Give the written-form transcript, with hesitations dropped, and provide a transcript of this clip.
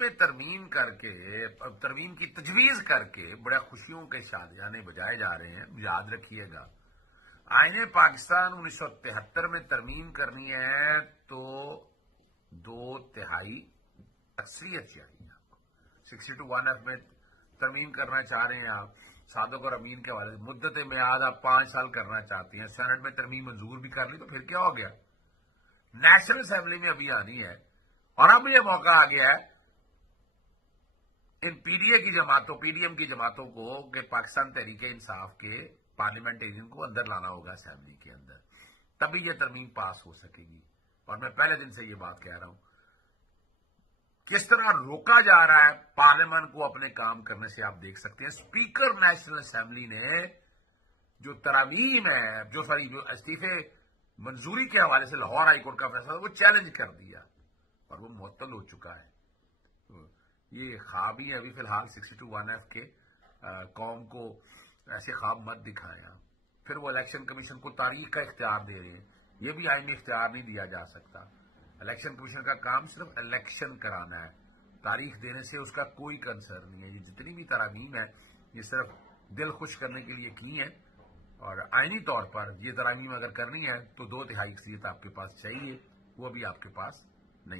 میں ترمیم کی تجویز کر کے بڑے خوشیوں کے شادیانے بجائے جا رہے ہیں. یاد رکھیے گا آئین پاکستان 1973 میں ترمیم کرنی ہے تو 2/3 اکثریت چاہیے. آپ کو 62(1)(f) میں ترمیم کرنا چاہ رہے ہیں. آپ صادق اور امین کے حوالے سے مدت میعاد آپ 5 سال کرنا چاہتی ہیں. سینٹ میں ترمیم منظور بھی کر لی تو پھر کیا ہو گیا؟ نیشنل اسمبلی میں ابھی آنی ہے. اور اب یہ موقع آ گیا ہے ان پی ڈی ایم کی جماعتوں کو کہ پاکستان تحریک انصاف کے پارلیمنٹیرین کو اندر لانا ہوگا اسمبلی کے اندر، تبھی یہ ترمیم پاس ہو سکے گی. اور میں پہلے دن سے یہ بات کہہ رہا ہوں. کس طرح روکا جا رہا ہے پارلیمنٹ کو اپنے کام کرنے سے آپ دیکھ سکتے ہیں. اسپیکر نیشنل اسمبلی نے جو ترامیم ہے جو استعفے منظوری کے حوالے سے لاہور ہائی کورٹ کا فیصلہ وہ چیلنج کر دیا اور وہ معطل ہو چکا ہے. یہ خواب ہی ہے ابھی فی الحال 62(1)(f) کے. قوم کو ایسے خواب مت دکھائیں آپ. پھر وہ الیکشن کمیشن کو تاریخ کا اختیار دے رہے ہیں. یہ بھی آئینی اختیار نہیں دیا جا سکتا. الیکشن کمیشن کا کام صرف الیکشن کرانا ہے. تاریخ دینے سے اس کا کوئی کنسرن نہیں ہے. یہ جتنی بھی ترامیم ہے یہ صرف دل خوش کرنے کے لیے کی ہیں. اور آئینی طور پر یہ ترامیم اگر کرنی ہے تو 2/3 اکثریت آپ کے پاس چاہیے. وہ بھی آپ کے پاس